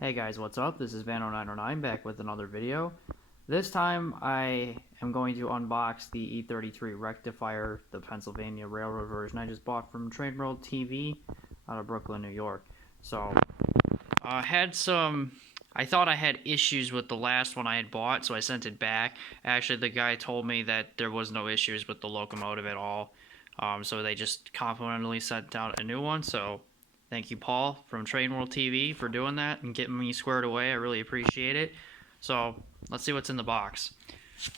Hey guys, what's up? This is Van0909 back with another video. This time I am going to unbox the E33 Rectifier, the Pennsylvania Railroad version I just bought from Train World TV out of Brooklyn, New York. So, I thought I had issues with the last one I had bought, so I sent it back. Actually, the guy told me that there was no issues with the locomotive at all. So they just complimentally sent out a new one, so thank you, Paul, from Train World TV for doing that and getting me squared away. I really appreciate it. So, let's see what's in the box.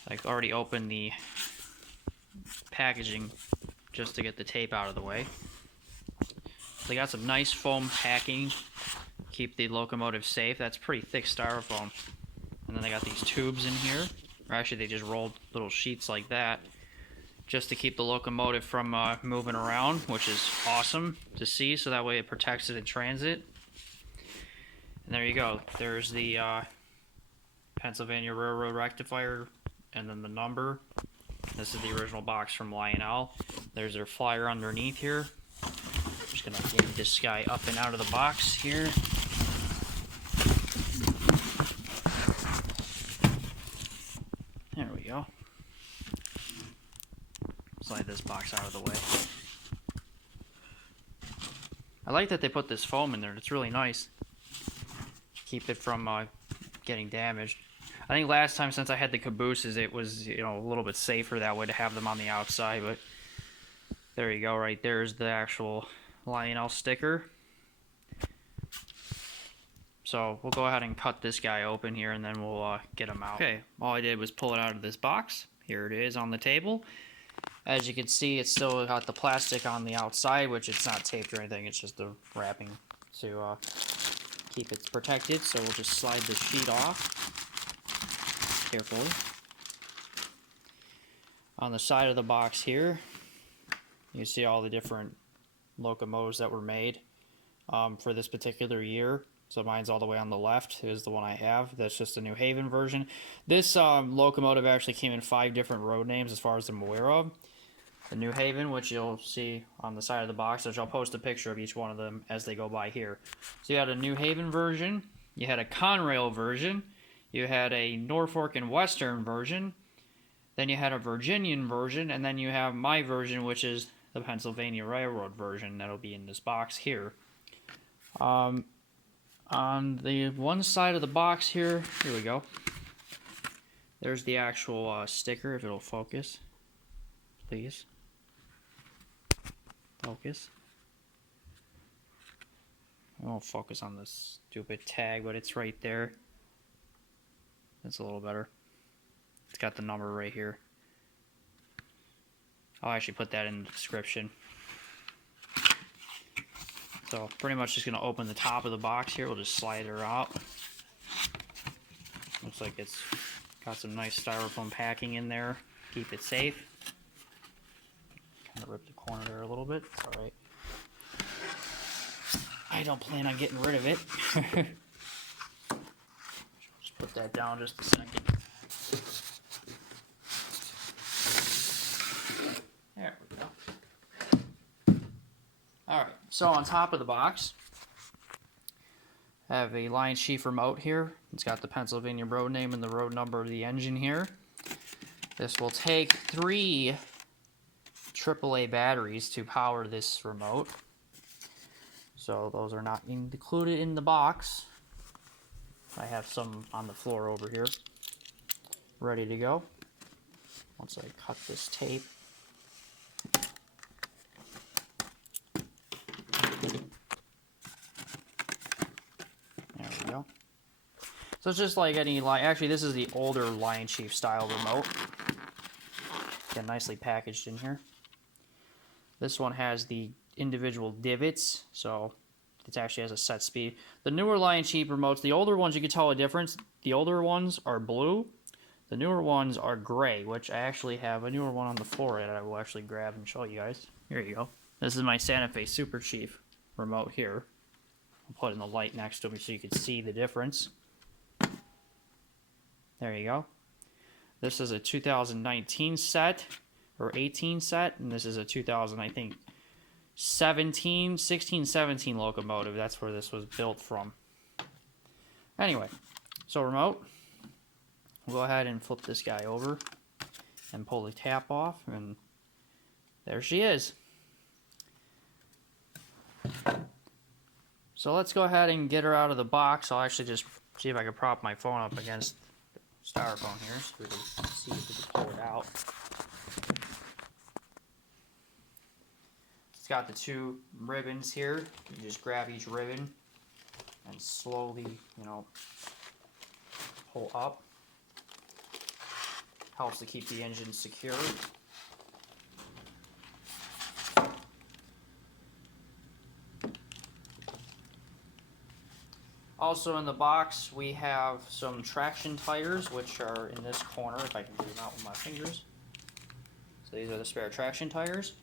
I've already opened the packaging just to get the tape out of the way. They got some nice foam packing, keep the locomotive safe. That's pretty thick styrofoam. And then they got these tubes in here. Or actually, they just rolled little sheets like that just to keep the locomotive from moving around, which is awesome to see, so that way it protects it in transit. And there you go. There's the Pennsylvania Railroad Rectifier, and then the number. This is the original box from Lionel. There's their flyer underneath here. I'm just going to get this guy up and out of the box here. There we go. Slide this box out of the way. I like that they put this foam in there. It's really nice. Keep it from getting damaged. I think last time, since I had the cabooses, it was, a little bit safer that way to have them on the outside, but there you go. Right there's the actual Lionel sticker. So we'll go ahead and cut this guy open here, and then we'll get him out. Okay, all I did was pull it out of this box. Here it is on the table. As you can see, it's still got the plastic on the outside, which it's not taped or anything. It's just the wrapping to keep it protected. So we'll just slide the sheet off carefully. On the side of the box here, you see all the different locomotives that were made for this particular year. So mine's all the way on the left is the one I have. That's just a New Haven version. This locomotive actually came in 5 different road names as far as I'm aware of. The New Haven, which you'll see on the side of the box, which I'll post a picture of each one of them as they go by here. So you had a New Haven version, you had a Conrail version, you had a Norfolk and Western version, then you had a Virginian version, and then you have my version, which is the Pennsylvania Railroad version. That'll be in this box here. On the one side of the box here we go. There's the actual sticker, if it'll focus, please. Focus. I won't focus on this stupid tag, but it's right there. That's a little better. It's got the number right here. I'll actually put that in the description. So pretty much just going to open the top of the box here. We'll just slide her out. Looks like it's got some nice styrofoam packing in there. Keep it safe. Kind of rip the corner there a little bit. It's alright. I don't plan on getting rid of it. Just put that down just a second. There we go. Alright, so on top of the box, I have a LionChief remote here. It's got the Pennsylvania road name and the road number of the engine here. This will take 3 AAA batteries to power this remote. So those are not included in the box. I have some on the floor over here, ready to go. Once I cut this tape. There we go. So it's just like any actually this is the older LionChief style remote. Again, nicely packaged in here. This one has the individual divots, so it actually has a set speed. The newer LionChief remotes, the older ones, you can tell a difference. The older ones are blue. The newer ones are gray, which I actually have a newer one on the floor that I will actually grab and show you guys. Here you go. This is my Santa Fe Super Chief remote here. I'll put in the light next to me so you can see the difference. There you go. This is a 2019 set, or 18 set, and this is a 2000, I think, 16, 17 locomotive. That's where this was built from. Anyway, so remote, we'll go ahead and flip this guy over and pull the tap off, and there she is. So let's go ahead and get her out of the box. I'll actually just see if I can prop my phone up against the styrofoam here so we can see if we can pull it out. It's got the two ribbons here. You just grab each ribbon and slowly, pull up. Helps to keep the engine secure. Also in the box we have some traction tires, which are in this corner, if I can get them out with my fingers. So these are the spare traction tires.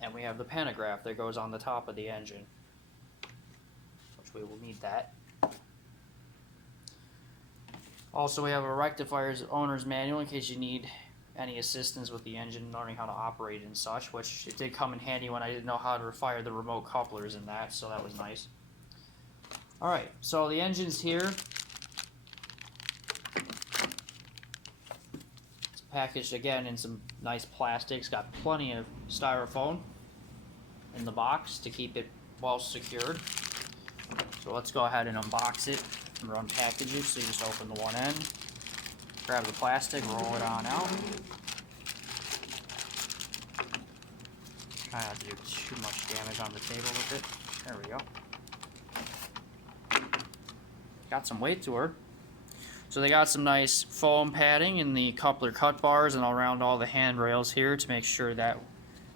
And we have the pantograph that goes on the top of the engine, which we will need that. Also we have a rectifier's owner's manual in case you need any assistance with the engine, learning how to operate and such, which it did come in handy when I didn't know how to fire the remote couplers and that, so that was nice. Alright, so the engine's here. It's packaged again in some nice plastics, got plenty of styrofoam in the box to keep it well secured. So let's go ahead and unbox it and unpackage it. So you just open the one end, grab the plastic, roll it on out. Try not to do too much damage on the table with it. There we go. Got some weight to her. So they got some nice foam padding in the coupler cut bars and around all the handrails here to make sure that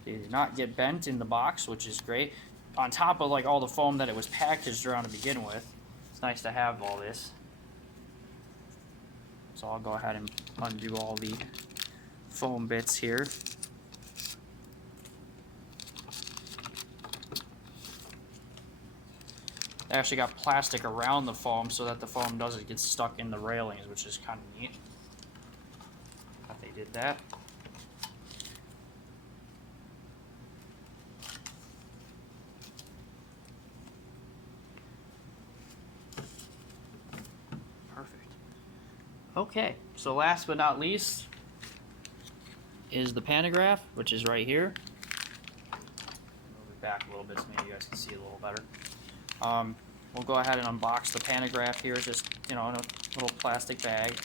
they did not get bent in the box, which is great. On top of like all the foam that it was packaged around to begin with, it's nice to have all this. So I'll go ahead and undo all the foam bits here. They actually got plastic around the foam so that the foam doesn't get stuck in the railings, which is kind of neat that they did that. Perfect. Okay, so last but not least is the pantograph, which is right here. Move it back a little bit so maybe you guys can see a little better. We'll go ahead and unbox the pantograph here, just, in a little plastic bag.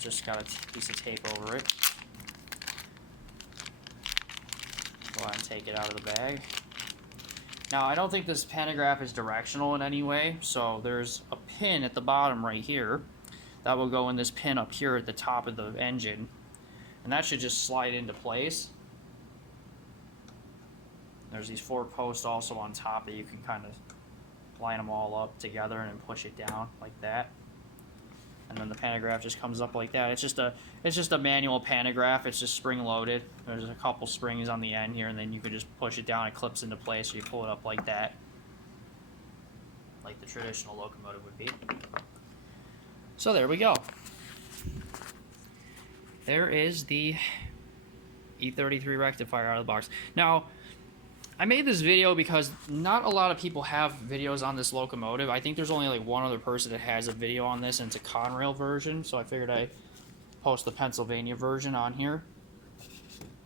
Just got a piece of tape over it. Go ahead and take it out of the bag. Now, I don't think this pantograph is directional in any way, so there's a pin at the bottom right here that will go in this pin up here at the top of the engine, and that should just slide into place. There's these 4 posts also on top that you can kind of line them all up together and then push it down like that. And then the pantograph just comes up like that. It's just a manual pantograph. It's just spring loaded. There's a couple springs on the end here, and then you can just push it down. It clips into place, so you pull it up like that, like the traditional locomotive would be. So there we go. There is the E33 Rectifier out of the box. Now, I made this video because not a lot of people have videos on this locomotive. I think there's only like one other person that has a video on this, and it's a Conrail version, so I figured I'd post the Pennsylvania version on here.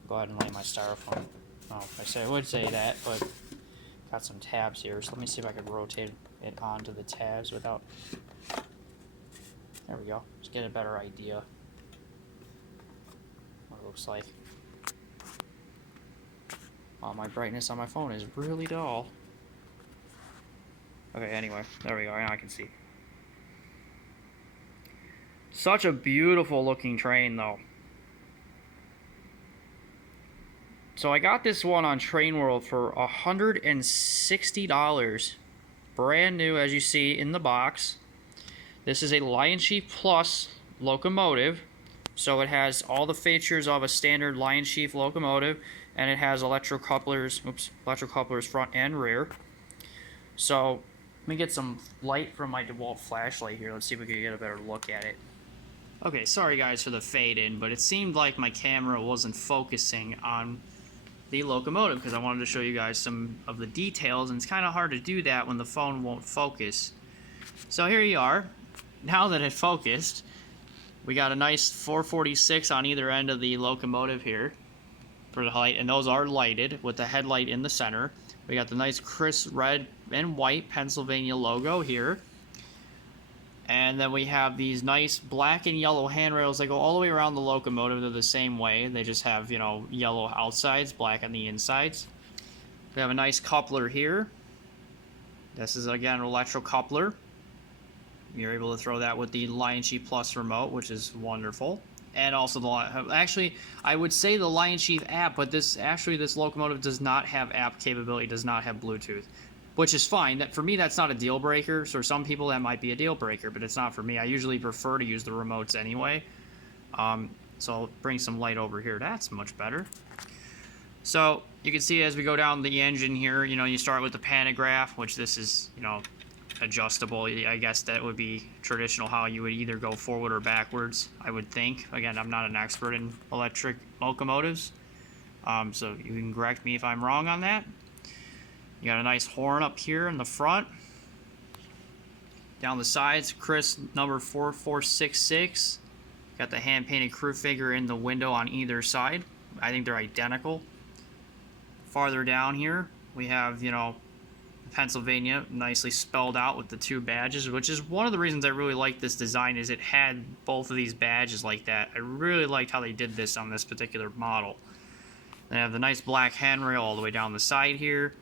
Go ahead and lay my styrofoam. Oh, I would say that, but got some tabs here, so let me see if I can rotate it onto the tabs without... There we go. Just get a better idea what it looks like. Oh, my brightness on my phone is really dull. Okay, anyway, there we go, now I can see. Such a beautiful looking train, though. So I got this one on Train World for $160. Brand new, as you see in the box. This is a LionChief Plus locomotive. So it has all the features of a standard LionChief locomotive, and it has electrocouplers front and rear. So let me get some light from my DeWalt flashlight here. Let's see if we can get a better look at it. Okay, sorry guys for the fade in, but it seemed like my camera wasn't focusing on the locomotive because I wanted to show you guys some of the details, and it's kind of hard to do that when the phone won't focus. So here you are. Now that it focused, we got a nice 446 on either end of the locomotive here for the light, and those are lighted with the headlight in the center. We got the nice crisp red and white Pennsylvania logo here. And then we have these nice black and yellow handrails that go all the way around the locomotive. They're the same way. They just have, you know, yellow outsides, black on the insides. We have a nice coupler here. This is, again, an electro coupler. You're able to throw that with the LionChief Plus remote, which is wonderful. And also the, actually, I would say the LionChief app, but this locomotive does not have app capability, does not have Bluetooth, which is fine. That, for me, that's not a deal breaker. So some people that might be a deal breaker, but it's not for me. I usually prefer to use the remotes anyway. So I'll bring some light over here. That's much better. So you can see as we go down the engine here, you know, you start with the pantograph, which this is, you know, adjustable. I guess that would be traditional how you would either go forward or backwards, I would think. Again, I'm not an expert in electric locomotives, so you can correct me if I'm wrong on that. You got a nice horn up here in the front. Down the sides, Chris number 4466. Got the hand-painted crew figure in the window on either side. I think they're identical. Farther down here, we have, you know, Pennsylvania nicely spelled out with the two badges, which is one of the reasons I really like this design, is it had both of these badges like that. I really liked how they did this on this particular model. They have the nice black handrail all the way down the side here.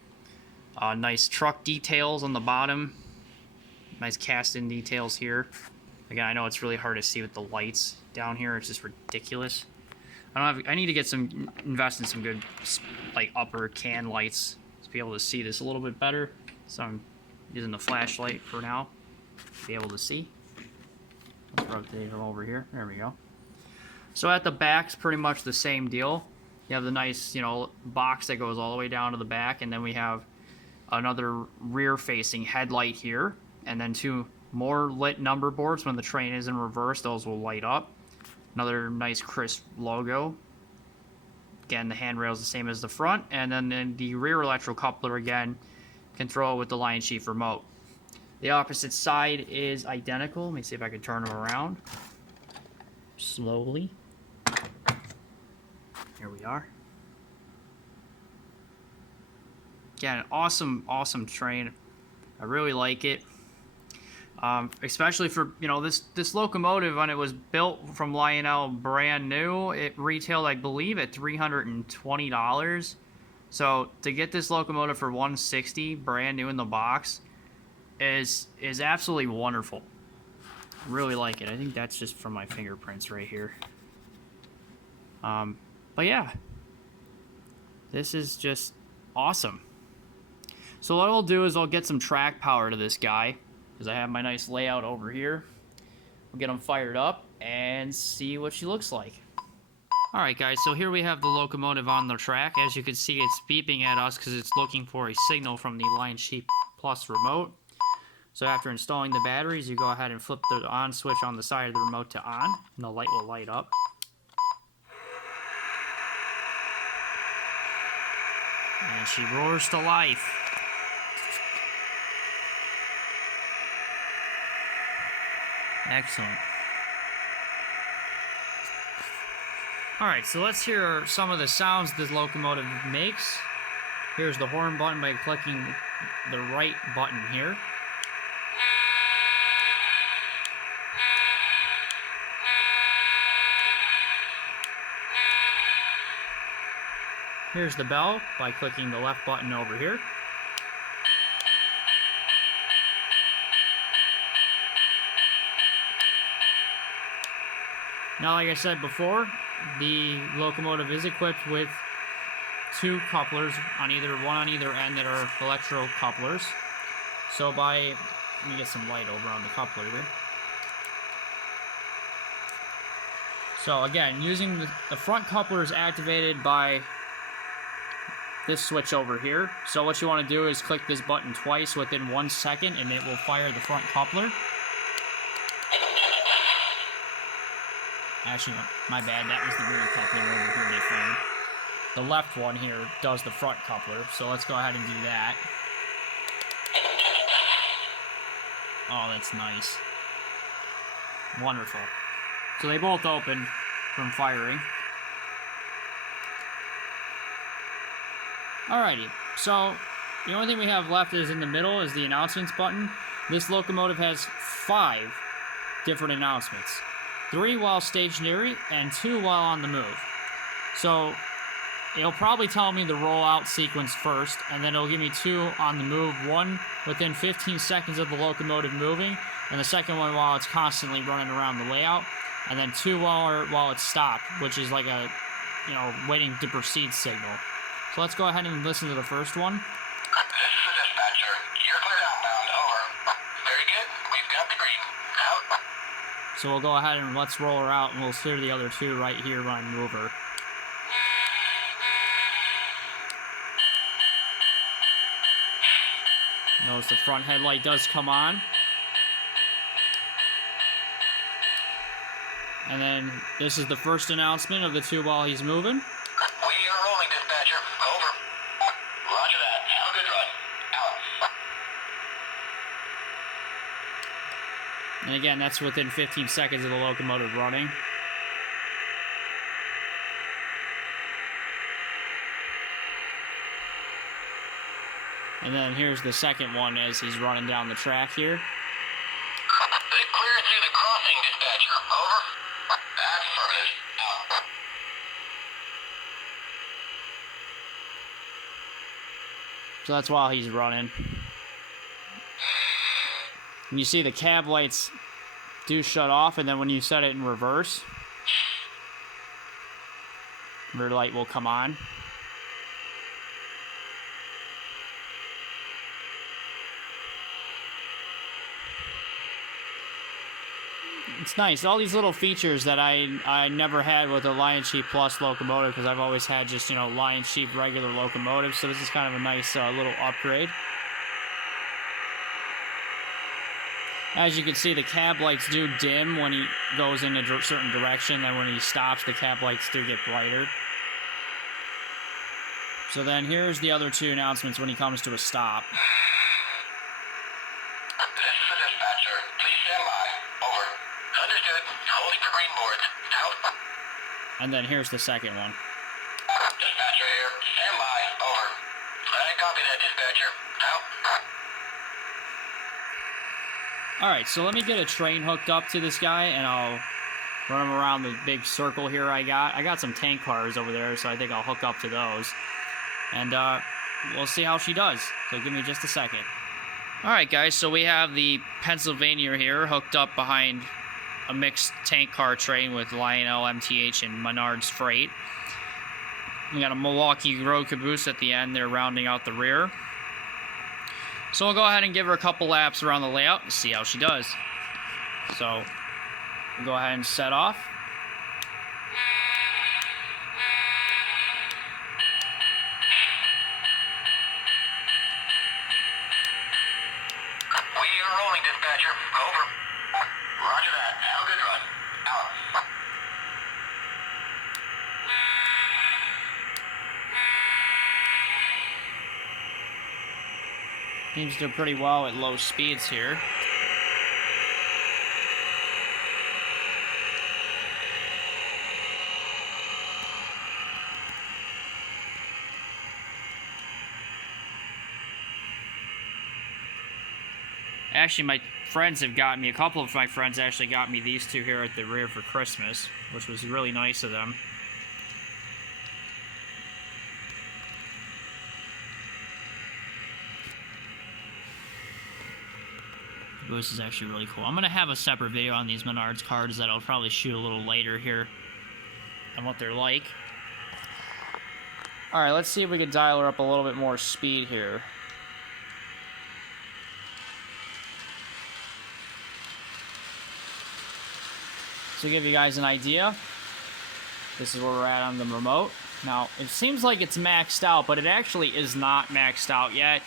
Nice truck details on the bottom. Nice cast-in details here. Again, I know it's really hard to see with the lights down here. It's just ridiculous. I need to get invest in some good, like, upper can lights to be able to see this a little bit better. So I'm using the flashlight for now to be able to see. Let's rotate from over here. There we go. So at the back's pretty much the same deal. You have the nice, you know, box that goes all the way down to the back, and then we have another rear-facing headlight here, and then two more lit number boards. When the train is in reverse, those will light up. Another nice crisp logo. Again, the handrail is the same as the front, and then the rear electro coupler again can throw it with the LionChief remote. The opposite side is identical. Let me see if I can turn them around slowly. Here we are. Again, awesome train. I really like it. Especially for, you know, this locomotive, when it was built from Lionel brand new, it retailed, I believe, at $320. So to get this locomotive for $160 brand new in the box is absolutely wonderful. I really like it. I think that's just from my fingerprints right here. But yeah, this is just awesome. So what I'll do is I'll get some track power to this guy, because I have my nice layout over here. We'll get them fired up and see what she looks like. Alright guys, so here we have the locomotive on the track. As you can see, it's beeping at us because it's looking for a signal from the LionChief Plus remote. So after installing the batteries, you go ahead and flip the on switch on the side of the remote to on, and the light will light up. And she roars to life. Excellent. Alright, so let's hear some of the sounds this locomotive makes. Here's the horn button by clicking the right button here. Here's the bell by clicking the left button over here. Now, like I said before, the locomotive is equipped with two couplers on one on either end that are electro couplers. So let me get some light over on the coupler here. So again, using the front coupler is activated by this switch over here. So what you want to do is click this button twice within 1 second, and it will fire the front coupler. Actually, my bad, that was the rear coupler over here they fired. the left one here does the front coupler. So let's go ahead and do that. Oh, that's nice. Wonderful. So they both open from firing. Alrighty, so the only thing we have left is in the middle is the announcements button. This locomotive has 5 different announcements. 3 while stationary and 2 while on the move. So it'll probably tell me the rollout sequence first, and then it'll give me 2 on the move, 1 within 15 seconds of the locomotive moving, and the second one while it's constantly running around the layout, and then 2 while it's stopped, which is like a, waiting to proceed signal. So let's go ahead and listen to the first one. This is the dispatcher. You're cleared outbound. Over. Very good. We've got the green. Out. So we'll go ahead and let's roll her out, and we'll clear the other 2 right here when I move her. Notice the front headlight does come on. And then this is the first announcement of the 2 while he's moving. We are rolling, dispatcher. Over. Roger that. Have a good run. Out. And again, that's within 15 seconds of the locomotive running. And then here's the second one as he's running down the track here. They've cleared through the crossing, dispatcher. Over. Affirmative. Out. So that's while he's running. And you see the cab lights do shut off, and then when you set it in reverse, rear light will come on. It's nice. All these little features that I never had with a LionChief Plus locomotive, because I've always had just, LionChief regular locomotives, so this is kind of a nice little upgrade. As you can see, the cab lights do dim when he goes in a certain direction, and when he stops, the cab lights do get brighter. So then here's the other 2 announcements when he comes to a stop. This is the dispatcher. Please stand by. Over. Understood. Holding for green boards. Out. And then here's the second one. Dispatcher here. Stand by. Over. I copy that, dispatcher. Out. Alright, so let me get a train hooked up to this guy, and I'll run him around the big circle here I got. I got some tank cars over there, so I think I'll hook up to those. And we'll see how she does. So give me just a second. Alright guys, so we have the Pennsylvania here hooked up behind a mixed tank car train with Lionel, MTH, and Menards Freight. We got a Milwaukee road caboose at the end there rounding out the rear. So we'll go ahead and give her a couple laps around the layout and see how she does. So we'll go ahead and set off. We are rolling, dispatcher. Over. Roger that. Have a good run. Out. Seems to do pretty well at low speeds here. Actually, my friends have got me, a couple of my friends actually got me these 2 here at the rear for Christmas, which was really nice of them. This is actually really cool. I'm going to have a separate video on these Menards cards that I'll probably shoot a little later here on what they're like. Alright, let's see if we can dial her up a little bit more speed here. So to give you guys an idea, this is where we're at on the remote. Now, it seems like it's maxed out, but it actually is not maxed out yet.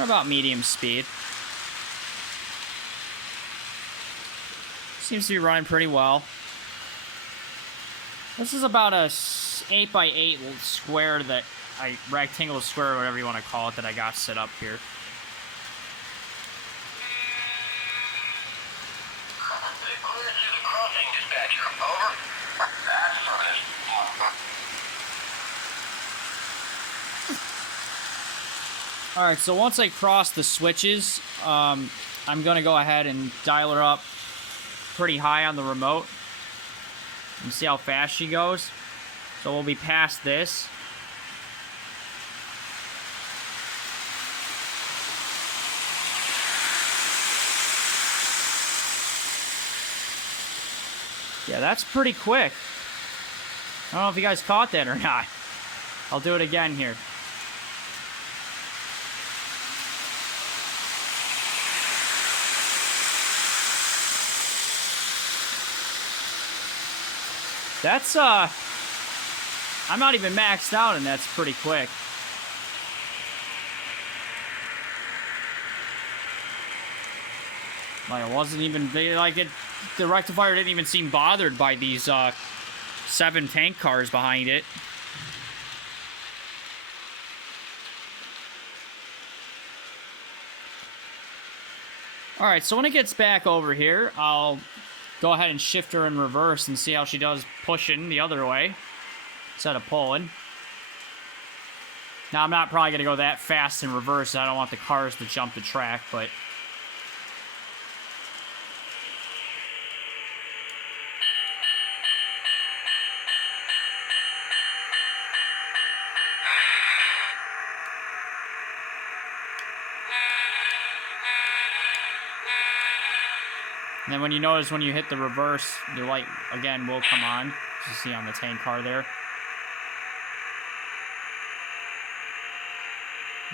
They're about medium speed. Seems to be running pretty well. This is about a 8x8 square that rectangle square, whatever you want to call it, that I got set up here. Clear to the crossing, dispatcher. Over. That's affirmative. Alright, so once I cross the switches, I'm going to go ahead and dial her up pretty high on the remote. And see how fast she goes. So we'll be past this. Yeah, that's pretty quick. I don't know if you guys caught that or not. I'll do it again here. That's, I'm not even maxed out, and that's pretty quick. Like, it wasn't even, the rectifier didn't even seem bothered by these, 7 tank cars behind it. Alright, so when it gets back over here, I'll go ahead and shift her in reverse and see how she does pushing the other way instead of pulling. Now, I'm not probably going to go that fast in reverse. I don't want the cars to jump the track, but... And then when you notice when you hit the reverse, the light, again, will come on. As you see on the tank car there.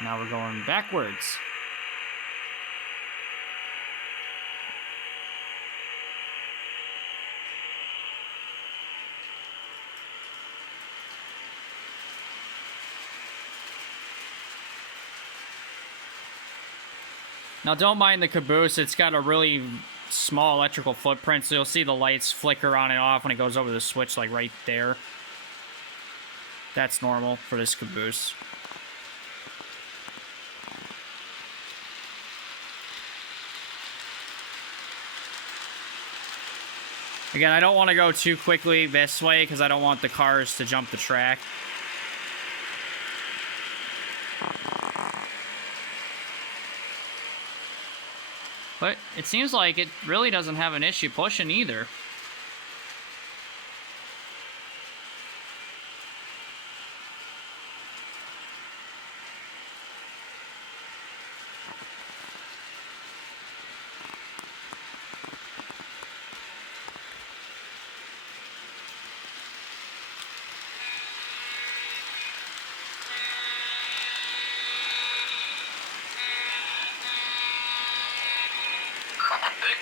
Now we're going backwards. Now don't mind the caboose, it's got a really small electrical footprint, so you'll see the lights flicker on and off when it goes over the switch, like right there. That's normal for this caboose. Again, I don't want to go too quickly this way because I don't want the cars to jump the track. But it seems like it really doesn't have an issue pushing either.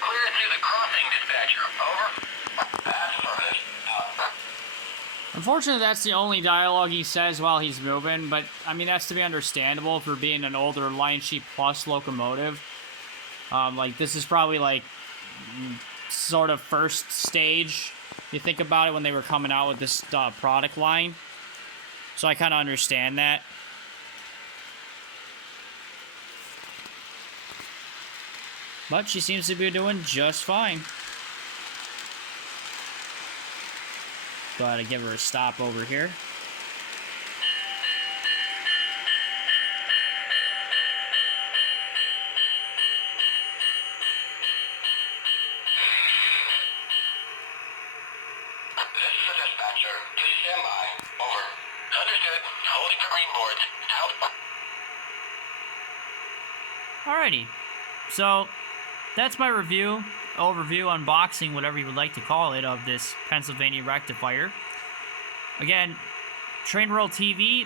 Clear to the crossing, dispatcher. Over. That's affirmative. Unfortunately, that's the only dialogue he says while he's moving, but, I mean, that's to be understandable for being an older LionChief Plus locomotive. Like, this is probably, like, sort of first stage, you think about it, when they were coming out with this product line. So I kind of understand that. But she seems to be doing just fine. Go ahead and give her a stop over here. This is the dispatcher. Please stand by. Over. Understood. Holding the green board. Out. Alrighty. So, that's my review, overview, unboxing, whatever you would like to call it, of this Pennsylvania rectifier. Again, Train World TV,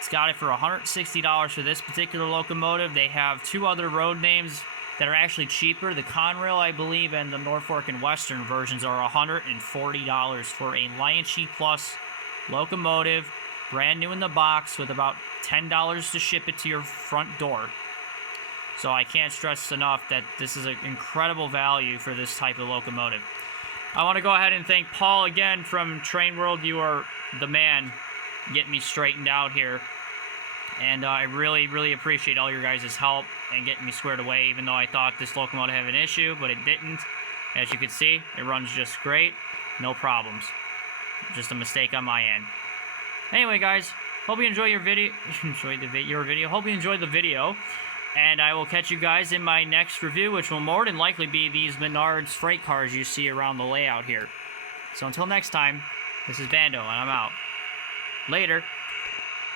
it's got it for $160 for this particular locomotive. They have two other road names that are actually cheaper. The Conrail, I believe, and the Norfolk and Western versions are $140 for a LionChief Plus locomotive, brand new in the box with about $10 to ship it to your front door. So I can't stress enough that this is an incredible value for this type of locomotive. I want to go ahead and thank Paul again from Train World. You are the man getting me straightened out here. And I really, really appreciate all your guys' help and getting me squared away, even though I thought this locomotive had an issue, but it didn't. As you can see, it runs just great. No problems. Just a mistake on my end. Anyway, guys, hope you enjoy your video. Hope you enjoyed the video. And I will catch you guys in my next review, which will more than likely be these Menards freight cars you see around the layout here. So until next time, this is Bando, and I'm out. Later.